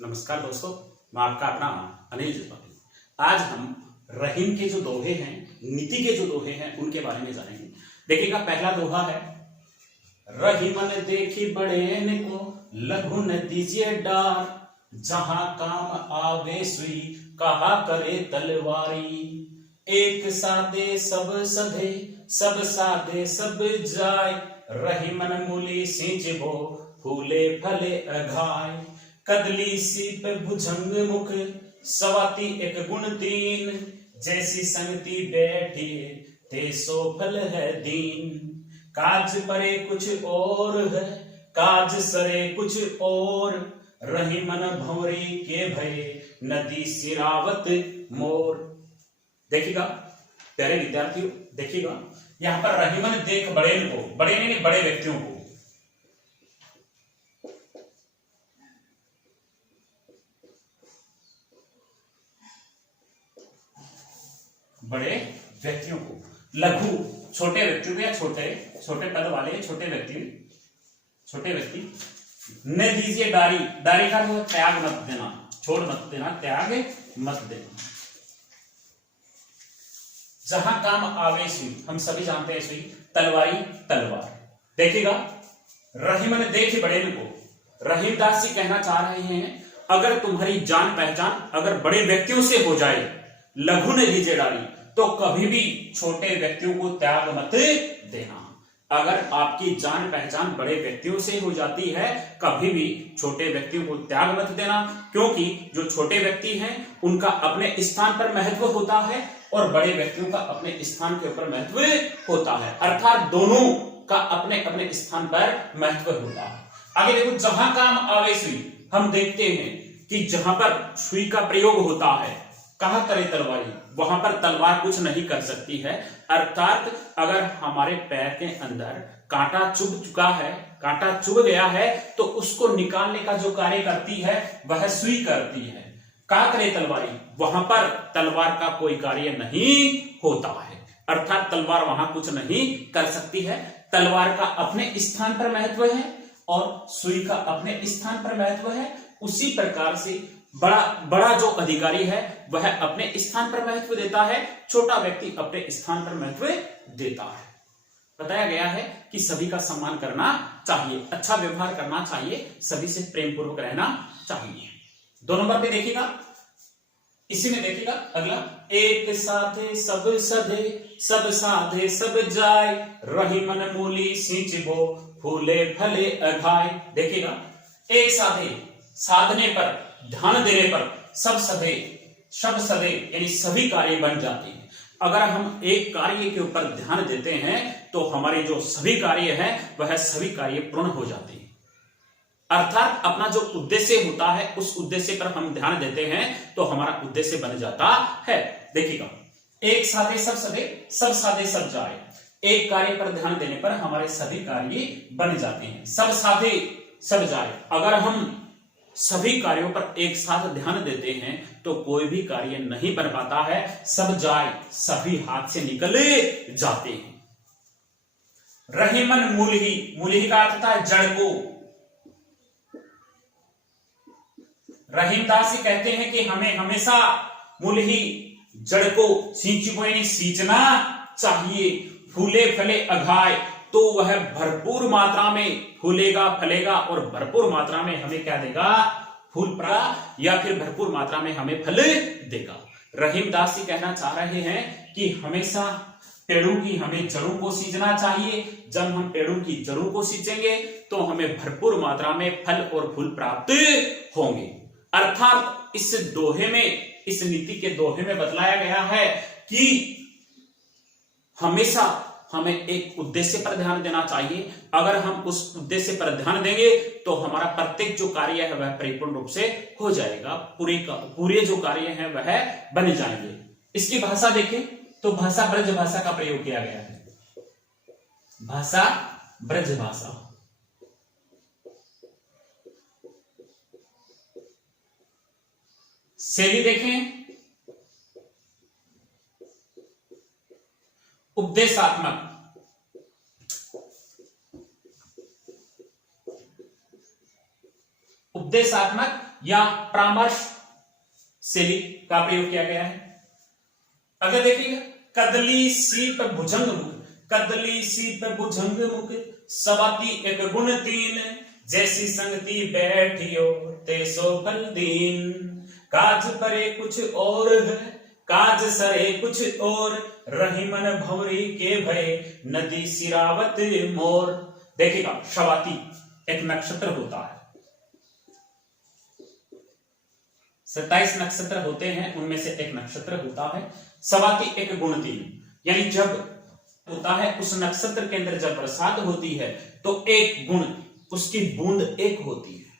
नमस्कार दोस्तों, मैं आपका अपना अनिल जसपाल। आज हम रहीम के जो दोहे हैं, नीति के जो दोहे हैं, उनके बारे में जानेंगे। देखिएगा, पहला दोहा है, रहीम ने देखी बड़े को लघु न दीजिए डार, जहां काम आवे सुई कहा करे तलवारी। एक सादे सब सधे, सब सादे सब जाय, रहीमन मूली सींचबो फूले फले अघाय। कदली सीप भुजंग मुख सवाती एक गुण तीन, जैसी संगति बैठी ते सो फल है दीन। काज परे कुछ और है, काज सरे कुछ और, रहीमन भंवरी के भय नदी सिरावत मोर। देखिएगा प्यारे विद्यार्थियों, देखिएगा यहां पर रहीमन देख बड़े को, बड़े नहीं बड़े व्यक्तियों को, बड़े व्यक्तियों को, लघु छोटे व्यक्तियों को, या छोटे छोटे पद वाले छोटे व्यक्ति न दीजिए डारी। डारी का मतलब त्याग मत देना, छोड़ मत देना, त्याग मत देना। जहां काम आवे सुई, हम सभी जानते हैं सुई तलवारी, तलवार। देखिएगा, रहीम ने देखी बड़े को, रहीमदास जी कहना चाह रहे हैं, अगर तुम्हारी जान पहचान अगर बड़े व्यक्तियों से हो जाए, लघु ने दीजिए डारी, तो कभी भी छोटे व्यक्तियों को त्याग मत देना। अगर आपकी जान पहचान बड़े व्यक्तियों से हो जाती है, कभी भी छोटे व्यक्तियों को त्याग मत देना, क्योंकि जो छोटे व्यक्ति हैं उनका अपने स्थान पर महत्व होता है और बड़े व्यक्तियों का अपने स्थान के ऊपर महत्व होता है। अर्थात दोनों का अपने अपने स्थान पर महत्व होता है। आगे देखो, जहां काम आवे सुई, हम देखते हैं कि जहां पर सुई का प्रयोग होता है, कहा करे तलवारी, वहां पर तलवार कुछ नहीं कर सकती है। अर्थात अगर हमारे पैर के अंदर कांटा चुभ चुका है, कांटा चुभ गया है, तो उसको निकालने का जो कार्य करती है वह सुई करती है। कहा करे तलवारी, वहां पर तलवार का कोई कार्य नहीं होता है। अर्थात तलवार वहां कुछ नहीं कर सकती है। तलवार का अपने स्थान पर महत्व है और सुई का अपने स्थान पर महत्व है। उसी प्रकार से बड़ा जो अधिकारी है वह अपने स्थान पर महत्व देता है, छोटा व्यक्ति अपने स्थान पर महत्व देता है। बताया गया है कि सभी का सम्मान करना चाहिए, अच्छा व्यवहार करना चाहिए, सभी से प्रेम पूर्वक रहना चाहिए। 2 नंबर पे देखिएगा, इसी में देखिएगा अगला, एक साथे सब सधे, सब साधे सब जाय, रहीमन मूली सींचबो फूले फले अघाय। देखिएगा, एक साथे, साधने पर, ध्यान देने पर, सब सधे यानी सभी कार्य बन जाते हैं। अगर हम एक कार्य के ऊपर ध्यान देते हैं तो हमारे जो सभी कार्य हैं वह सभी कार्य पूर्ण हो जाते हैं। अर्थात अपना जो उद्देश्य होता है उस उद्देश्य पर हम ध्यान देते हैं तो हमारा उद्देश्य बन जाता है। देखिएगा, एक साधे सब सधे, सब साधे सब जाए। एक कार्य पर ध्यान देने पर हमारे सभी कार्य बन जाते हैं। सब साधे सब जाए, अगर हम सभी कार्यों पर एक साथ ध्यान देते हैं तो कोई भी कार्य नहीं बन पाता है। सब जाए, सभी हाथ से निकल जाते हैं। रहीमन मूलही, मूलही का अर्थ था जड़ को। रहीमदास जी कहते हैं कि हमें हमेशा मूलही, जड़ को सींचबो यानी सींचना चाहिए। फूले फले अघाय, तो वह भरपूर मात्रा में फूलेगा फलेगा और भरपूर मात्रा में हमें क्या देगा, फूल प्रा, या फिर भरपूर मात्रा में हमें फल देगा। रहीमदास जी कहना चाह रहे हैं कि हमेशा पेड़ों की हमें जड़ों को सींचना चाहिए। जब हम पेड़ों की जड़ों को सींचेंगे तो हमें भरपूर मात्रा में फल और फूल प्राप्त होंगे। अर्थात इस दोहे में, इस नीति के दोहे में बतलाया गया है कि हमेशा हमें एक उद्देश्य पर ध्यान देना चाहिए। अगर हम उस उद्देश्य पर ध्यान देंगे तो हमारा प्रत्येक जो कार्य है वह परिपूर्ण रूप से हो जाएगा, पूरे जो कार्य हैं वह बन जाएंगे। इसकी भाषा देखें तो भाषा ब्रज भाषा का प्रयोग किया गया है। भाषा ब्रज भाषा, शैली देखें उपदेशात्मक, उपदेशात्मक या परामर्श शैली का प्रयोग किया गया है। अगर देखिएगा, कदली सीप भुजंग मुख, कदली सीप भुजंग मुख, सवाती एक गुण तीन, जैसी संगति बैठियो ते सो फल दीन। काज परे कुछ और है, काज सरे कुछ और, रही मन भंवरी के भय, नदी सिरावत मोर। देखिएगा, शवाती एक नक्षत्र होता है, 27 नक्षत्र होते हैं, उनमें से एक नक्षत्र होता है सवाती एक गुण तीन। यानी जब होता है उस नक्षत्र के अंदर जब बरसात होती है तो एक गुण, उसकी बूंद एक होती है,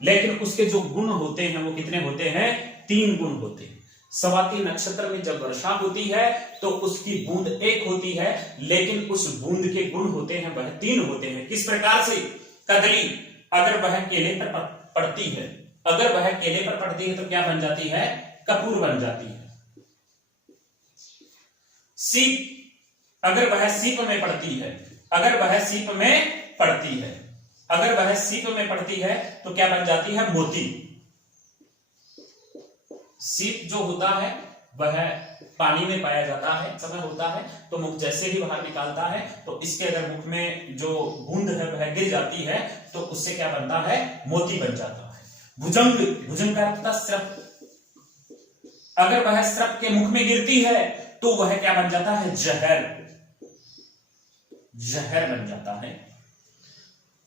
लेकिन उसके जो गुण होते हैं वो कितने होते हैं? 3 गुण होते हैं। सवाती नक्षत्र में जब वर्षा होती है तो उसकी बूंद एक होती है, लेकिन उस बूंद के गुण होते हैं वह 3 होते हैं। किस प्रकार से? कदली अगर वह केले पर पड़ती है, अगर वह केले पर पड़ती है तो क्या बन जाती है? कपूर बन जाती है। सीप अगर वह सीप में पड़ती है, अगर वह सीप में पड़ती है, अगर वह सीप में पड़ती है तो क्या बन जाती है? मोती। सीप जो होता है वह पानी में पाया जाता है, समय होता है तो मुख जैसे ही बाहर निकालता है तो इसके अगर मुख में जो बूंद है वह गिर जाती है तो उससे क्या बनता है? मोती बन जाता है। भुजंग, भुजंग का अर्थ था स्रप, अगर वह स्रप के मुख में गिरती है तो वह क्या बन जाता है? जहर, जहर बन जाता है।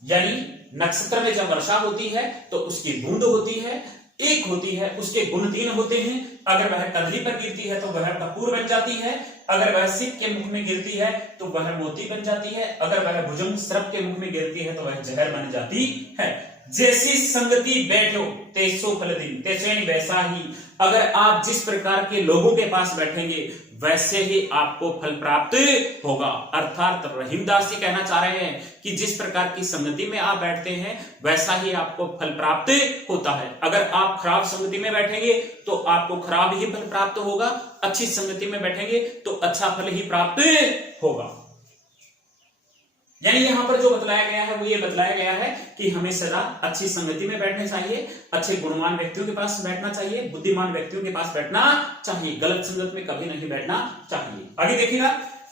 यानी नक्षत्र में जब वर्षा होती है तो उसकी बूंद होती है, एक होती है, उसके गुण 3 होते हैं। अगर वह कदली पर गिरती है तो वह कपूर बन जाती है, अगर वह सीप के मुख में गिरती है तो वह मोती बन जाती है, अगर वह भुजंग स्रप के मुख में गिरती है तो वह जहर बन जाती है। जैसी संगति बैठो तेसो फल दीन, तेसो यानी वैसा ही, अगर आप जिस प्रकार के लोगों के पास बैठेंगे वैसे ही आपको फल प्राप्त होगा। अर्थात रहीमदास जी कहना चाह रहे हैं कि जिस प्रकार की संगति में आप बैठते हैं वैसा ही आपको फल प्राप्त होता है। अगर आप खराब संगति में बैठेंगे तो आपको खराब ही फल प्राप्त होगा, अच्छी संगति में बैठेंगे तो अच्छा फल ही प्राप्त होगा। यानी यहां पर जो बतलाया गया है वो ये बतलाया गया है कि हमें सदा अच्छी संगति में बैठना चाहिए, अच्छे गुणवान व्यक्तियों के पास बैठना चाहिए, बुद्धिमान व्यक्तियों के पास बैठना चाहिए, गलत संगत में कभी नहीं बैठना चाहिए। आगे देखिएगा,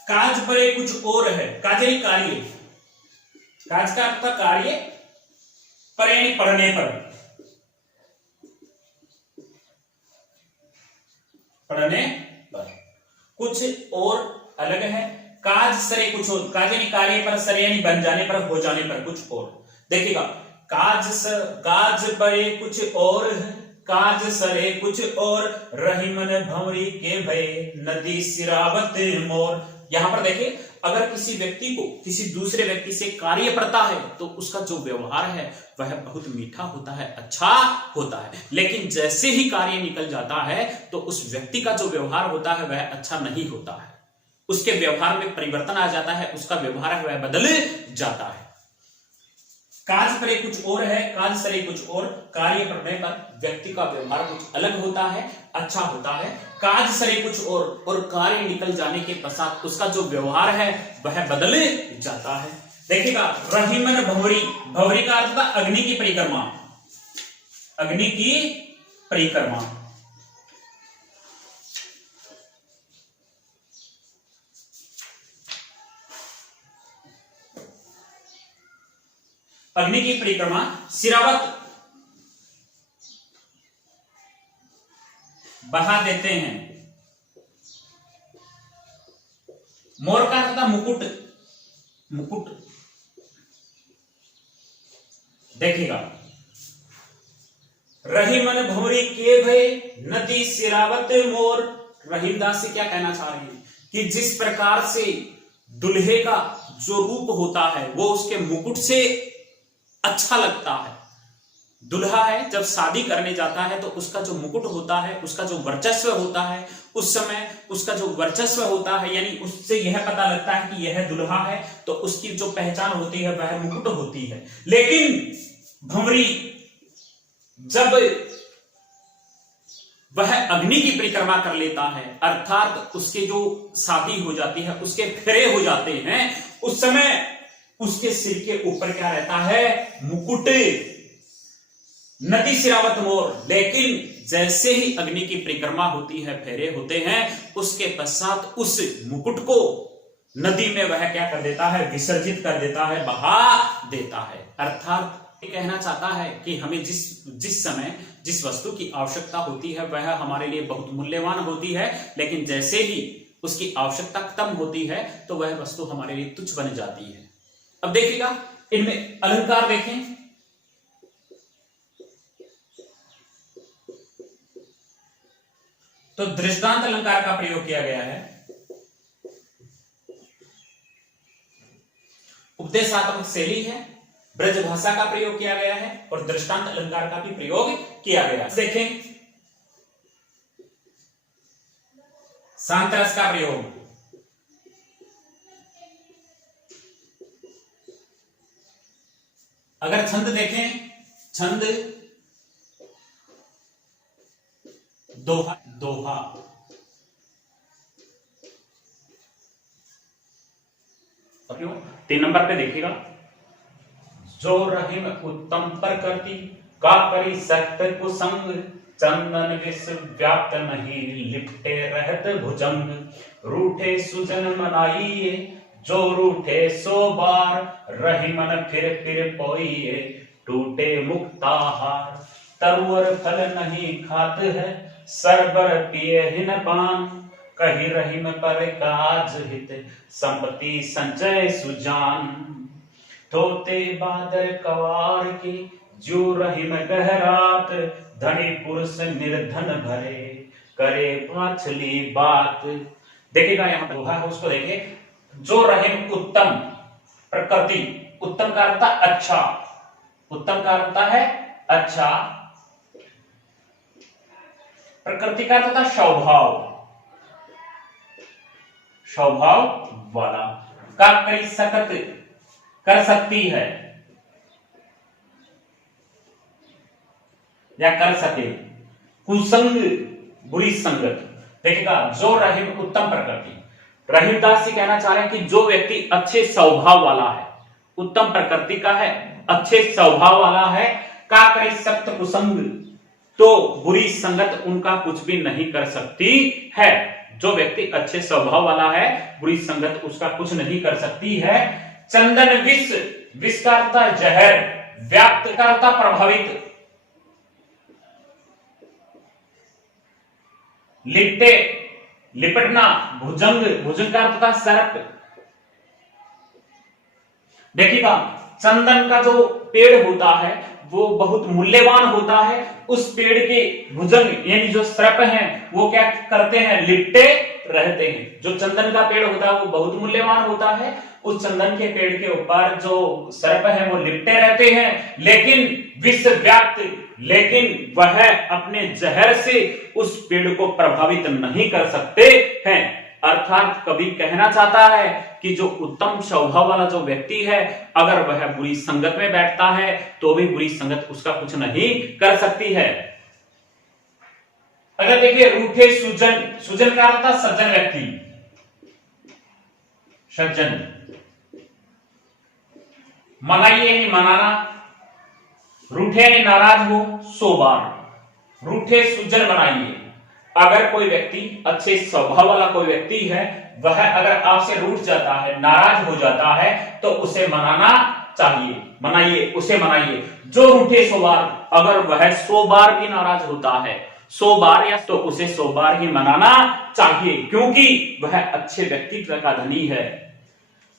काज परे कुछ और है, काज यानी कार्य, काज का अर्थ कार्य, परे यानी पढ़ने पर, पढ़ने पर, कुछ और अलग है। काज सरे कुछ और, काज यानी कार्य पर, सरे यानी बन जाने पर, हो जाने पर कुछ और। देखिएगा, काज परे कुछ और, काज सरे कुछ और, रही मन भंवरी के भय, नदी सिरावत मोर। यहां पर देखिए, अगर किसी व्यक्ति को किसी दूसरे व्यक्ति से कार्य पड़ता है तो उसका जो व्यवहार है वह बहुत मीठा होता है, अच्छा होता है, लेकिन जैसे ही कार्य निकल जाता है तो उस व्यक्ति का जो व्यवहार होता है वह अच्छा नहीं होता है, उसके व्यवहार में परिवर्तन आ जाता है, उसका व्यवहार है वह बदल जाता है। काज परे कुछ और है, काज सरे कुछ और, कार्य पड़ने पर व्यक्ति का व्यवहार कुछ अलग होता है, अच्छा होता है। काज सरे कुछ और कार्य निकल जाने के पश्चात उसका जो व्यवहार है वह बदल जाता है। देखिएगा, रही मन भंवरी, भंवरी का अर्थ था अग्नि की परिक्रमा, अग्नि की परिक्रमा। अग्नि की परिक्रमा, सिरावत बहा देते हैं। मोर का अर्थ था मुकुट, मुकुट। देखिएगा, रही मन भंवरी के भय, नदी सिरावत मोर। रहीमदास जी क्या कहना चाह रही है कि जिस प्रकार से दुल्हे का जो रूप होता है वो उसके मुकुट से अच्छा लगता है। दुल्हा है जब शादी करने जाता है तो उसका जो मुकुट होता है, उसका जो वर्चस्व होता है, उस समय उसका जो वर्चस्व होता है, यानी उससे यह पता लगता है कि यह दुल्हा है, तो उसकी जो पहचान होती है वह मुकुट होती है। लेकिन भंवरी जब वह अग्नि की परिक्रमा कर लेता है, अर्थात उसके जो शादी हो जाती है, उसके फेरे हो जाते हैं, उस समय उसके सिर के ऊपर क्या रहता है? मुकुट। नदी सिरावत मोर, लेकिन जैसे ही अग्नि की परिक्रमा होती है, फेरे होते हैं, उसके पश्चात उस मुकुट को नदी में वह क्या कर देता है, विसर्जित कर देता है, बहा देता है। अर्थात ये कहना चाहता है कि हमें जिस समय जिस वस्तु की आवश्यकता होती है वह हमारे लिए बहुत मूल्यवान होती है, लेकिन जैसे ही उसकी आवश्यकता खत्म होती है तो वह वस्तु हमारे लिए तुच्छ बन जाती है। अब देखिएगा इनमें अलंकार देखें, तो दृष्टांत अलंकार का प्रयोग किया गया है, उपदेशात्मक शैली है, ब्रज भाषा का प्रयोग किया गया है और दृष्टांत अलंकार का भी प्रयोग किया गया है। देखें शांत रस का प्रयोग, अगर छंद देखें, छंद दोहा, दोहा, 3 नंबर पे देखिएगा, जो रहीम उत्तम प्रकृति का करी सख्त कुसंग, चंदन विष व्याप्त नहीं लिपटे रहत भुजंग, रूठे सुजन मनाइए जो रूठे सो बार, रहीमन फिर पोइए टूटे मुक्ताहार, तरुअर फल नहीं खात है सरबर पिए हिन पान, कही रहीम पर काज हित संपत्ति संचय सुजान, धोते बादल कवार की जो रहीम गहरात, धनी पुरुष निर्धन भरे करे पाछली बात। देखिएगा यहां पर दोहा है, उसको देखिए, जो रहीम उत्तम प्रकृति, उत्तम का अर्थ अच्छा, उत्तम का अर्थ है अच्छा, प्रकृति का अर्थ था स्वभाव, स्वभाव वाला, का करी सकत कर सकती है या कर सके, कुसंग बुरी संगत। देखिएगा जो रहीम उत्तम प्रकृति, रहीमदास जी कहना चाह रहे हैं कि जो व्यक्ति अच्छे स्वभाव वाला है, उत्तम प्रकृति का है, अच्छे स्वभाव वाला है, का करी सख्त कुसंग, तो बुरी संगत उनका कुछ भी नहीं कर सकती है। जो व्यक्ति अच्छे स्वभाव वाला है, बुरी संगत उसका कुछ नहीं कर सकती है। चंदन विष, विष का अर्थ है जहर, व्याप्त का अर्थ प्रभावित, लिपटे लिपटना, भुजंग, भुजंग का अर्थ था सर्प। देखिएगा चंदन का जो पेड़ होता है वो बहुत मूल्यवान होता है, उस पेड़ के भुजंग यानी जो सर्प हैं वो क्या करते हैं, लिपटे रहते हैं। जो चंदन का पेड़ होता है वो बहुत मूल्यवान होता है, उस चंदन के पेड़ के ऊपर जो सर्प है वो लिपटे रहते हैं, लेकिन विष व्याप्त, लेकिन वह अपने जहर से उस पेड़ को प्रभावित नहीं कर सकते हैं। अर्थात कवि कहना चाहता है कि जो उत्तम स्वभाव वाला जो व्यक्ति है, अगर वह बुरी संगत में बैठता है तो भी बुरी संगत उसका कुछ नहीं कर सकती है। अगर देखिए रूठे सुजन, सुजन का अर्थ था सज्जन व्यक्ति, सज्जन, मनाइए यानी मनाना, रूठे यानी नाराज हो, सो बार, रूठे सुजन मनाइए। अगर कोई व्यक्ति अच्छे स्वभाव वाला कोई व्यक्ति है, वह अगर आपसे रूठ जाता है, नाराज हो जाता है, तो उसे मनाना चाहिए, मनाइए, उसे मनाइए। जो रूठे 100 बार, अगर वह 100 बार भी नाराज होता है, 100 बार या तो उसे 100 बार ही मनाना चाहिए, क्योंकि वह अच्छे व्यक्तित्व का धनी है।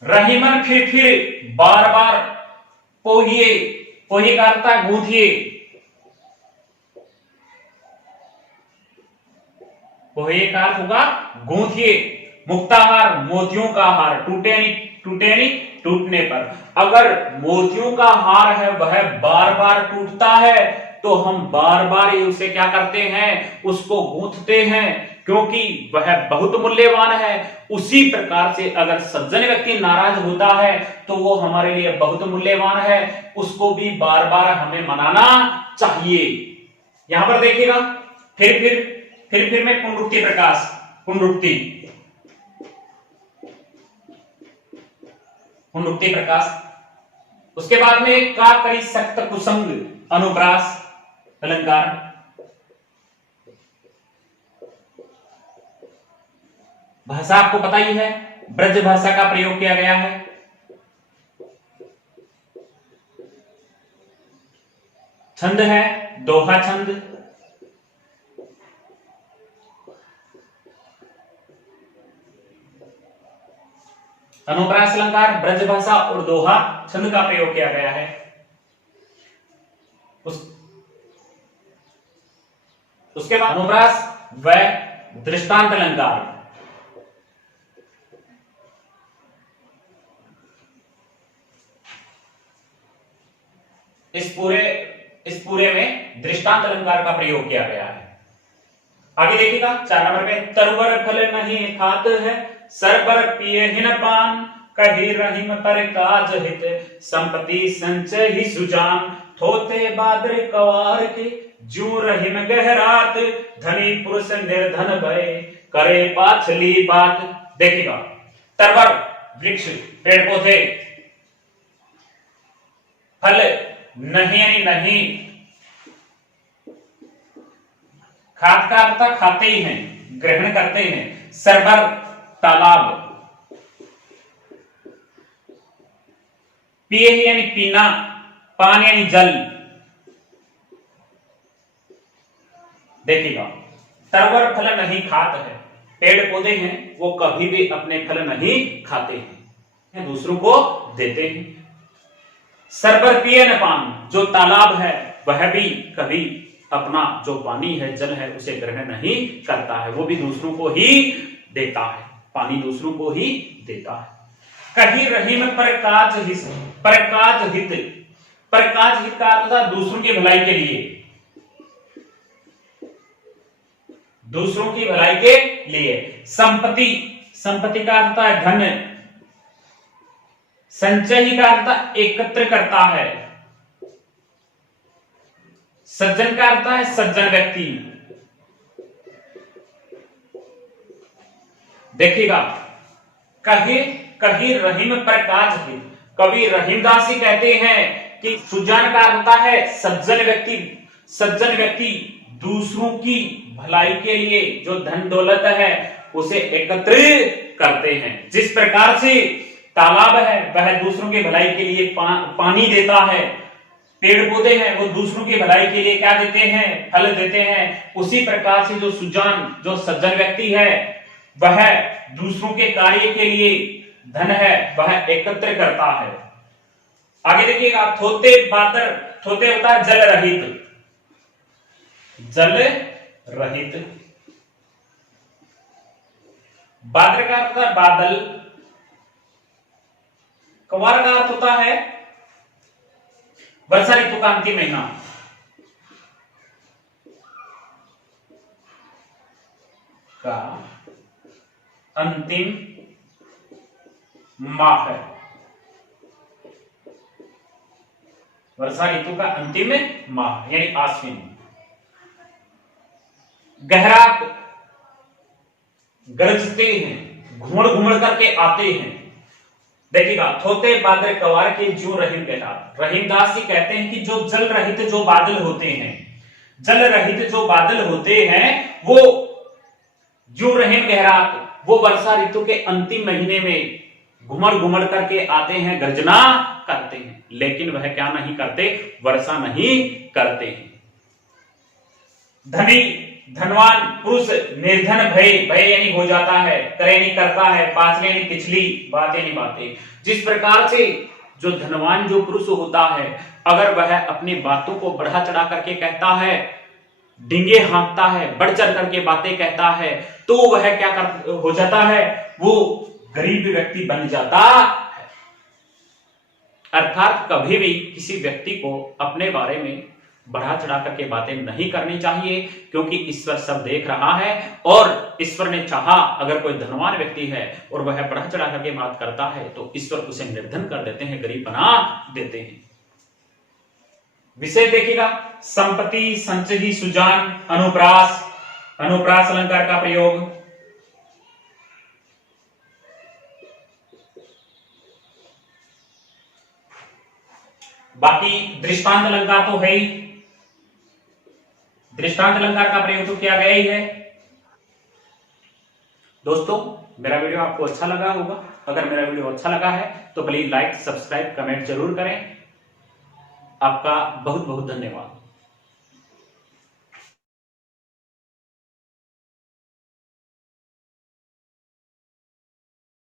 रहीमन फिर बार बार पोहिए, पोही का अर्थ है गूंथिए, पोहे का अर्थ होगा गूंथिए। मुक्ताहार, मोतियों का हार, टूटे नहीं टूटने पर। अगर मोतियों का हार है वह बार बार टूटता है तो हम बार बार उसे क्या करते हैं, उसको गूंथते हैं, क्योंकि वह बहुत मूल्यवान है। उसी प्रकार से अगर सज्जन व्यक्ति नाराज होता है तो वो हमारे लिए बहुत मूल्यवान है, उसको भी बार बार हमें मनाना चाहिए। यहां पर देखिएगा फिर में पुनरुक्ति प्रकाश, पुनरुक्ति प्रकाश। उसके बाद में का करी सख्त कुसंग अनुप्रास, अलंकार। भाषा आपको पता ही है, ब्रज भाषा का प्रयोग किया गया है। छंद है दोहा छंद। अनुप्रास अलंकार, ब्रज भाषा और दोहा छंद का प्रयोग किया गया है। उसके बाद अनुप्रास व दृष्टांत अलंकार। इस पूरे में दृष्टांत अलंकार का प्रयोग किया गया है। आगे देखिएगा 4 नंबर पे, तरवर फल नहीं खात है, सरबर पिए हिन पान, कही रहीम पर काज हित, संपत्ति संचय ही सुजान, ठोते बादर कवार के, जू रहीम गहरात, धनी पुरुष निर्धन भय, करे पाछली बात। देखिएगा तरवर वृक्ष पेड़ पौधे, फल नहीं यानी नहीं, खाद का अर्थ खाते ही हैं, ग्रहण करते हैं। सरबर तालाब, पिए यानी पीना, पान यानी जल। देखिएगा तरवर फल नहीं खात है, पेड़ पौधे हैं वो कभी भी अपने फल नहीं खाते हैं, दूसरों को देते हैं। सरबर पिए न पान, जो तालाब है वह भी कभी अपना जो पानी है जल है उसे ग्रहण नहीं करता है, वो भी दूसरों को ही देता है, पानी दूसरों को ही देता है। कहीं रहीम प्रकाश हित, प्रकाश हित, प्रकाश हित का अर्थ था दूसरों की भलाई के लिए, दूसरों की भलाई के लिए। संपत्ति, संपत्ति का अर्थ है धन, संचय का अर्थ एकत्र करता है, सज्जन का अर्थ है सज्जन व्यक्ति। देखिएगा कहीं कहीं रहीम प्रकाश हित, कवि रहीमदास जी कहते हैं कि सुजान का अर्थ है सज्जन व्यक्ति, सज्जन व्यक्ति दूसरों की भलाई के लिए जो धन दौलत है उसे एकत्र करते हैं। जिस प्रकार से तालाब है वह दूसरों की भलाई के लिए पानी देता है, पेड़ पौधे हैं वो दूसरों की भलाई के लिए क्या देते हैं, फल देते हैं, उसी प्रकार से जो सुजान जो सज्जन व्यक्ति है वह दूसरों के कार्य के लिए धन है वह एकत्र करता है। आगे देखिएगा थोते बादर, थोते होता है जल रहित, जल रहित। बादर का अर्थ है बादल, कवार का अर्थ होता है वर्षा ऋतु का अंतिम महीना, का अंतिम माह है, वर्षा ऋतु का अंतिम माह यानी आश्विन। गहरात, गरजते हैं, घुमड़ घुमड़ करके आते हैं। देखिएगा थोते बादल कवार के जो रहीम गहरात, रहीमदास जी कहते हैं कि जो जल रहित जो बादल होते हैं, जल रहित जो बादल होते हैं वो जो रहीम गहरात, वो वर्षा ऋतु के अंतिम महीने में घुमड़ घुमड़ करके आते हैं, गर्जना करते हैं, लेकिन वह क्या नहीं करते, वर्षा नहीं करते हैं। धनी धनवान पुरुष निर्धन भय, भय यानी हो जाता है, करे नहीं करता है, पाछले यानी पिछली, बातें नहीं बातें। जिस प्रकार से जो धनवान जो पुरुष होता है अगर वह अपनी बातों को बढ़ा चढ़ा करके कहता है, डिंगे हाँकता है, बढ़ चढ़ करके बातें कहता है, तो वह क्या कर हो जाता है, वो गरीब व्यक्ति बन जाता है। अर्थात कभी भी किसी व्यक्ति को अपने बारे में बढ़ा चढ़ा करके बातें नहीं करनी चाहिए, क्योंकि ईश्वर सब देख रहा है और ईश्वर ने चाहा अगर कोई धनवान व्यक्ति है और वह बढ़ा चढ़ा करके बात करता है तो ईश्वर उसे निर्धन कर देते हैं, गरीब बना देते हैं। विषय देखिएगा संपत्ति संचयी सुजान अनुप्रास, अनुप्रास अलंकार का प्रयोग। बाकी दृष्टांत अलंकार तो है ही, दृष्टांत अलंकार का प्रयोग तो किया गया ही है। दोस्तों मेरा वीडियो आपको अच्छा लगा होगा। अगर मेरा वीडियो अच्छा लगा है तो प्लीज लाइक, सब्सक्राइब, कमेंट जरूर करें। आपका बहुत बहुत धन्यवाद।